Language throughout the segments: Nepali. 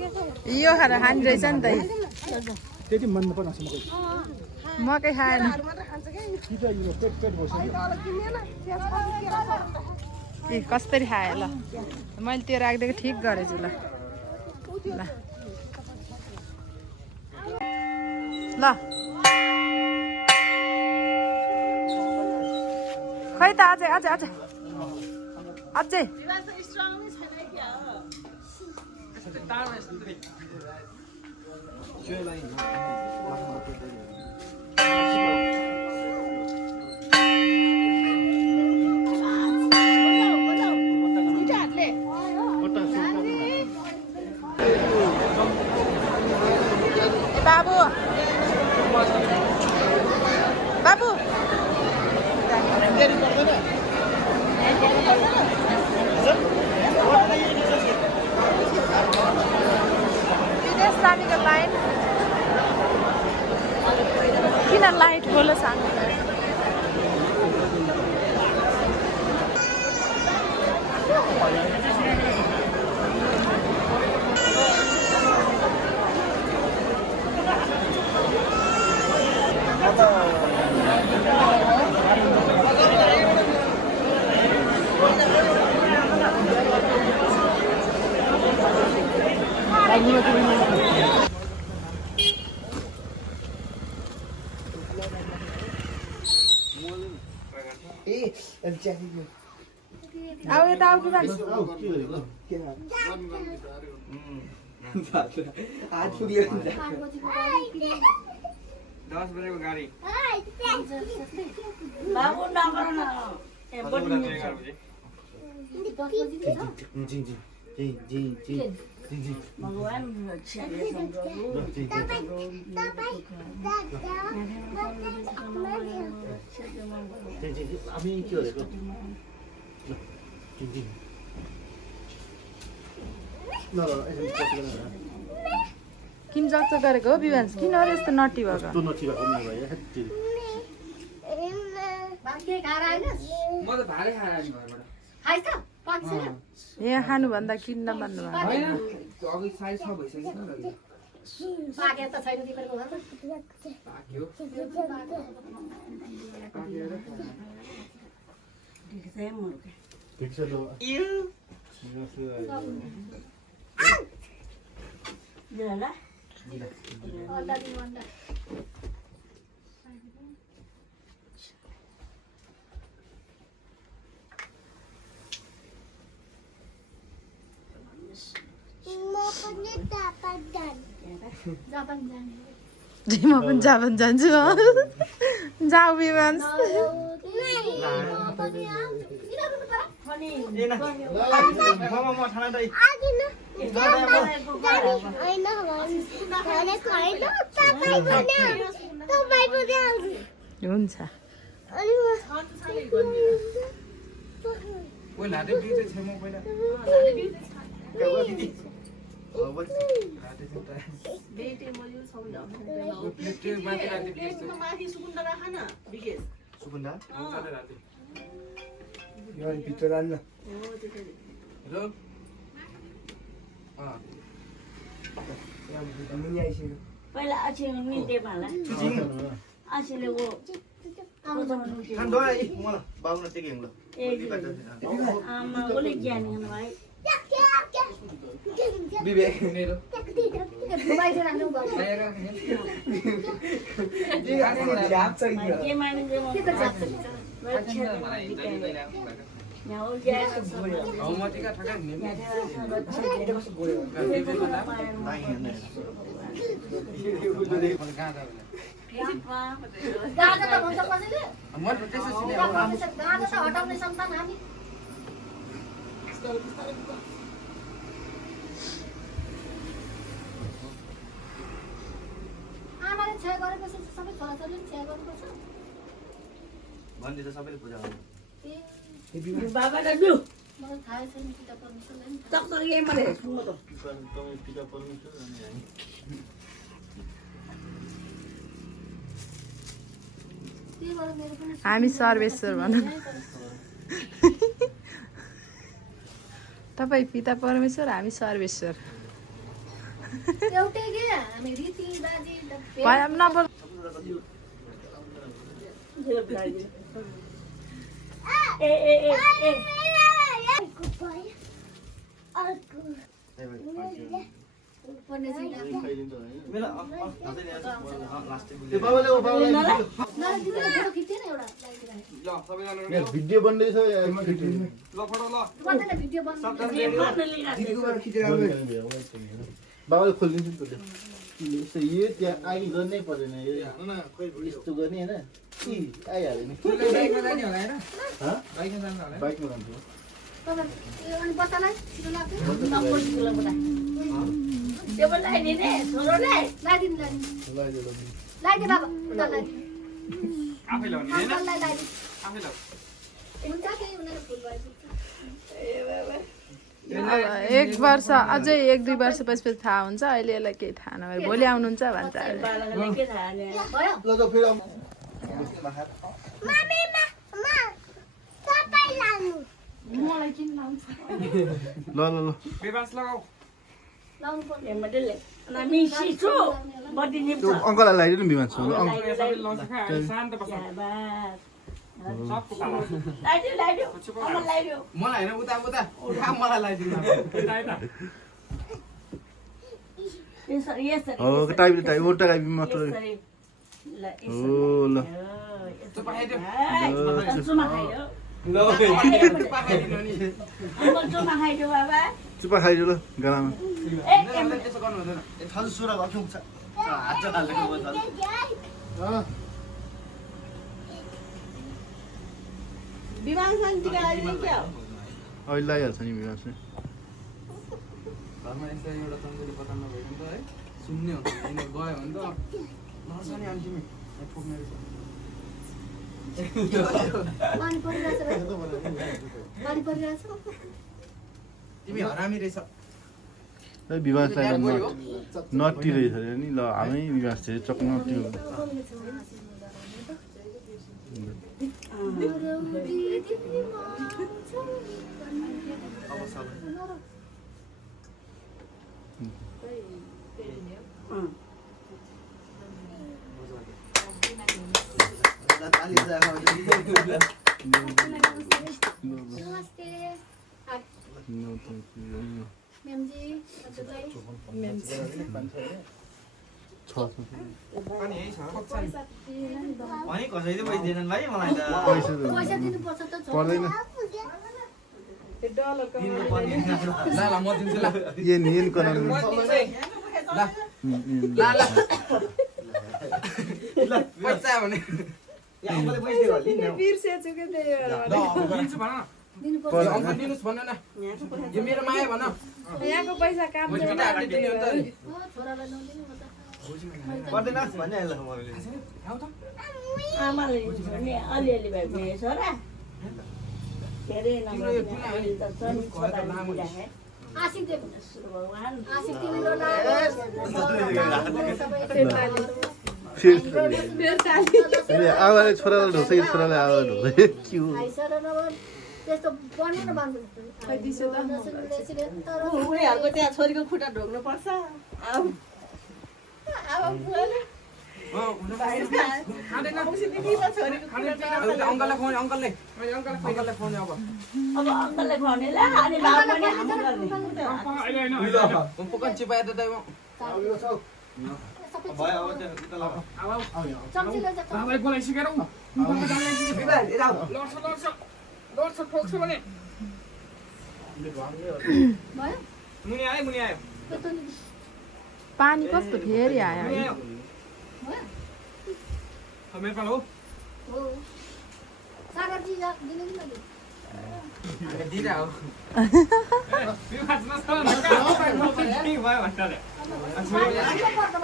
यो खाएर खाने रहेछ नि त त्यति मन पर्छ मकै खाएन ए कसरी खायो ल मैले त्यो राखिदिएको ठिक गरेछु ल ल खै त अझै अझै अझै अझै बाबु बाबु विदेश जानेको लाइन किन लाइट बोलो सानो अब यता आऊ कि आज पुग्यो 10 बजेको गाडी बाबु नगर न भगवान किन जस्तो गरेको हो विवान्स किन अरे यस्तो नटी भएको म त भाले खाएर आएँ घरबाट यहाँ खानुभन्दा किन्न भन्नु भयो होइन अघि 6:30 भइसक्यो पाक्यो म पनि जापान जान्छु जाऊ विवान्स हुन्छ पहिला अझै मिल्दै भला अझैले वो आमा बोले ज्ञान भाइ विवेक मेरो के मानिन्छ हौमतीका ठका नि गाजा त भन्छ कसैले म त्यसै सिधै गाजा त हटाउने सन्तान हामी आमाले छ्या गरेपछि सबै छोराछोरीले छ्या गर्नुपर्छ भन्ने त सबैले पूजा गर्नु बाबा दाजु मलाई थाहा छैन पिता परमेश्वरले नि डक्टर यही मैले सुन्नु त तपाईँ पिता परमेश्वर अनि हामी के गर्नु मेरो पनि हामी सर्वेश्वर भनौँ तपाईँ पिता परमेश्वर हामी सर्वेश्वर एउटै के हामी रीति बाजी भयो नबोल भिडियो बन्दैछ बाबाले खोलिदिन्छु नि त यो त्यहाँ आइ गर्नै परेन यो यस्तो गर्ने होइन आइहाल्यो नि बाइकमा जाने होला हैन हँ? बाइकमा जान्छ होला बाइकमा जान्छु अनि बच्चालाई छिटो लाग्छ लगाइदिनु लगाइदे बाबा उता लगाइदे आफै लाउने हैन अङ्कललाई लगाइदे आफै लाउ हुन्छ केही हुँदैन फुल भएपछि अब 1 वर्ष अझै 1-2 वर्ष पछि थाहा हुन्छ अहिले यसलाई केही थाहा नभए भोलि आउनुहुन्छ भन्छ अहिले भयो ल त फेरि मलाई किन लाउँछ ल ल ल बेबास लगाऊ लाउनु पर्ने त्यो अङ्कललाई लगाइदिनु बिमार छ शान्त बस सबको पाला मलाई हैन उता उता उठा मलाई लगाइदिनु हो टाइप ओटा टाइप मात्र हो ल त्यो पठाइदियो चुपा खाइदियो ल गालामा त्यसो गर्नु हुँदैन थाल सुरा भएको छ हात हालेको भयो थाल अहिले लगाइहाल्छ नि बिमार चाहिँ घरमा यस्तो एउटा तन्दुरी पता नभएको नि त है सुन्ने हो हैन गयो भने त नर्छ नि अनि तिमी ठोक्ने रहेछ पानी परिरहेछ पानी परिरहेछ तिमी हरामी रहेछ विवाह चाहिँ नटी रहेछ अरे नि ल हामै विवाह चाहिँ चक नटी हो नमस्ते म्यामजी हजुरलाई अनि यही छ अनि कसैले पैसा दिएनन् भाइ मलाई त पैसा त पैसा दिनुपर्छ त पर्दैन दिनु पर्ने ल ल म दिन्छु ल येन येन करा म दिन्छु है ल पैसा भने या अङ्कलले पैसा दियो भने लिनु बिर्सेछु के त्यही भएर ल दिन्छु भन न दिनुपर्छ अङ्कल दिनुस् भन न यो मेरो माया भन यहाँको पैसा काम भोलि बिटा हातले दिने हो नि त हो छोरालाई नदिनु म त पर्दैन भनिहाल्छ मैले आऊ त आमाले भने अलिअलि भए पनि छोरा धेरै नम्बर त छ नि छोरा दिइराखे आशिक दे भगवान आशिक तिम्रो नाम फेरि आमाले छोरालाई ढोक्छ कि छोराले आमालाई ढोक्छ के हो आइसर नभए त्यस्तो बनेर बान्नु उनीहरूको त्यहाँ छोरीको खुट्टा ढोक्नु पर्छ अङ्कललाई फोन अङ्कललाई फोन अब अब अङ्कलले खुवाउने ल अनि बाबा पनि हामी गर्ने ल पकड चिपाएर त भयो अब त्यो उता लग चम्चीले बाबाले बोलाइसकेर भयो मुनि आयो पानी कस्तो फेरि आयो है? मेरो पालो हो सागरजी दिनु कि नदिनु दिदा हो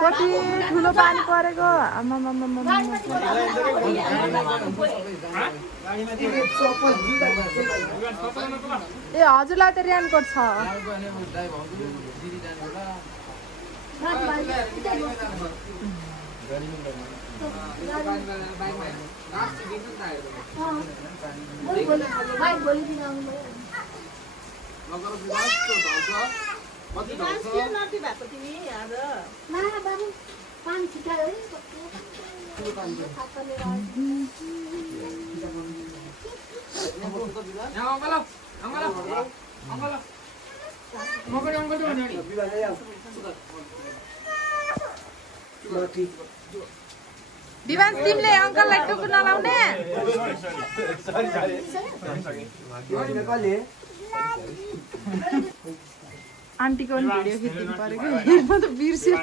कति ठुलो पानी परेको आमामामामा ए हजुरलाई त रेनकोट छ भोलि दिन आउनु नटी भएको तिमी आज ला बाबु पानी छिटायो है खाता लिएर आयो। विवान्स तिमीले अङ्कललाई टुक्नु नलाउने आन्टीको पनि भिडियो खिच्नु पर्यो कि म त बिर्सियो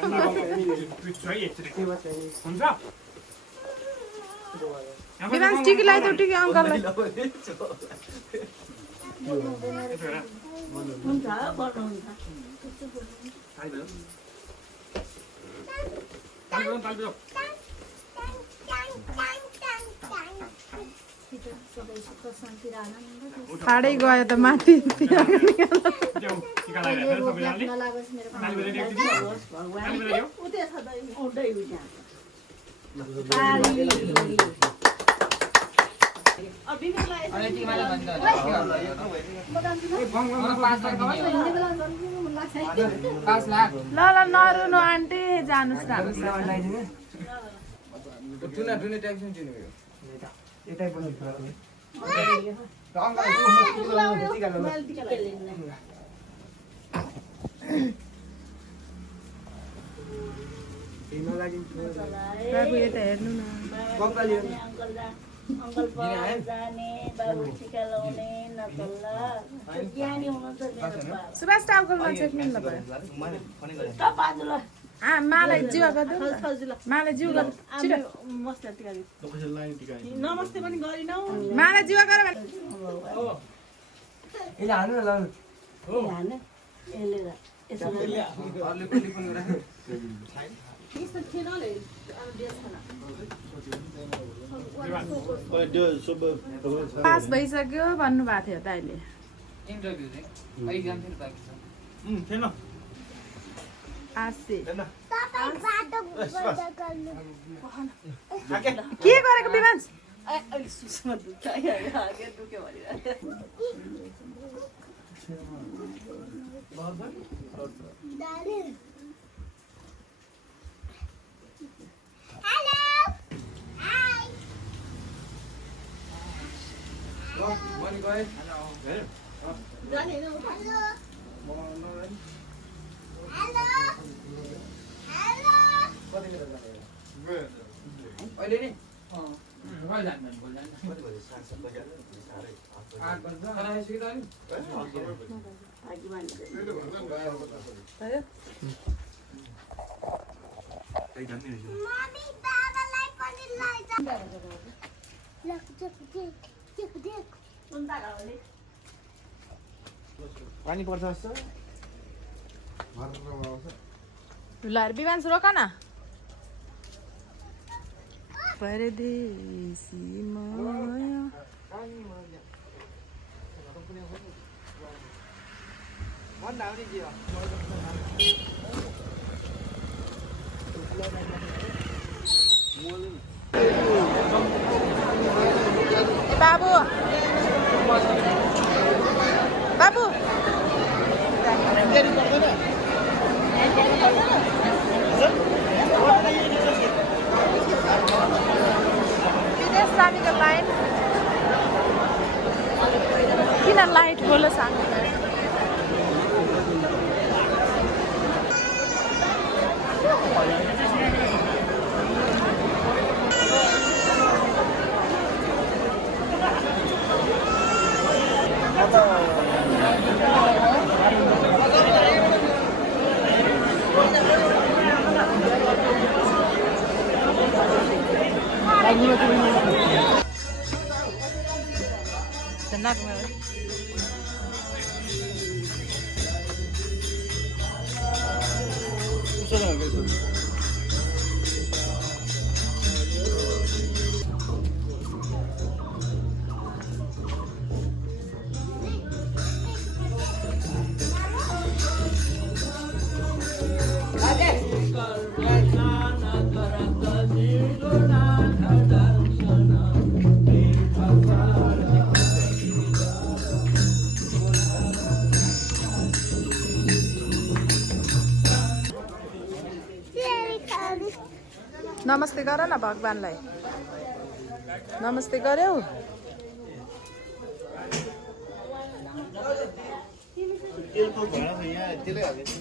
विवान्स टिकी लगाइदेऊ टिकी अङ्कललाई हुन्छ बनाउँछ सबै सुख शान्ति र आनन्द ठाडै गयो त माथि नलागोस् मेरो उतै छ उठ्दै उठ्या ल ल नरुनु आन्टी जानुस् बाबु यता हेर्नु न अङ्कल जाने बाबु टिका लाउने नतल्ला ज्ञानी हुनुहुन्छ मेरो बाबु सुभाष टाउकोमा चेक्नु ल भयो मालाई जिवा गरिदेऊ मालाई जिउ नमस्ते पनि गरिनौ मालाई जिवा गर पास भइसक्यो भन्नुभएको थियो दाइले आसे के गरेको विमान्स सुषमा दुख्यो पानी पर्छ जस्तो ल विमान्स रोक न परदेशी माया बाबु बाबु विदेश जानेको लाइन किन लाइट बोल्न सानो Tenang, नमस्ते गर न भगवानलाई नमस्ते गर्यौ तेलको भाँडा छ यहाँ त्यसले हाल्छ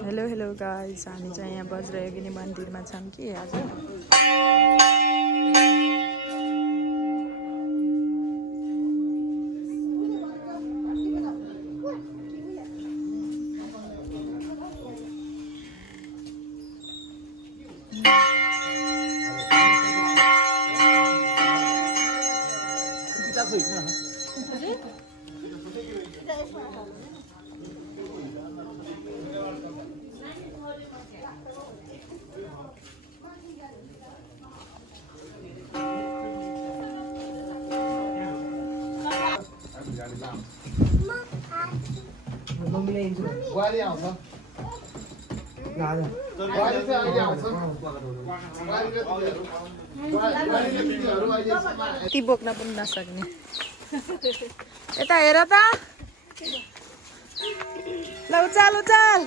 हेलो हेलो गाइस हामी चाहिँ यहाँ वज्रयोगिनी मन्दिरमा छौँ कि आज ग्वाली आउँछ ग्वाली चाहिँ अहिले आउँछ ती बोक्न पनि नसक्ने यता हेर त ल उचाल उचाल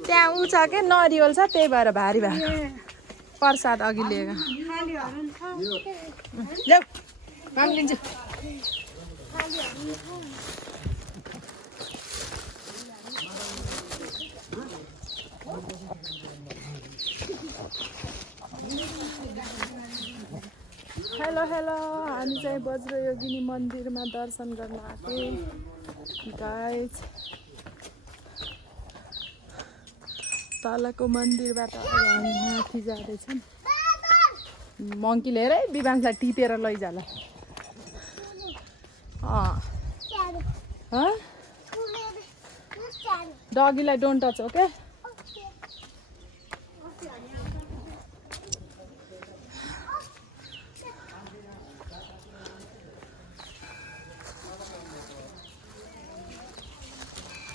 त्यहाँ ऊ छ के नरिवल छ त्यही भएर भारी भए प्रसाद अघि लिएको ल्याउ काम लिन्छु हेलो हेलो हामी चाहिँ वज्रयोगिनी मन्दिरमा दर्शन गर्न आएको गाइस तलको मन्दिरबाट हामी माथि जाँदैछौँ मङ्कीले हेर है विवांशलाई टिपेर लैजाला डगीलाई डोन्ट टच ओके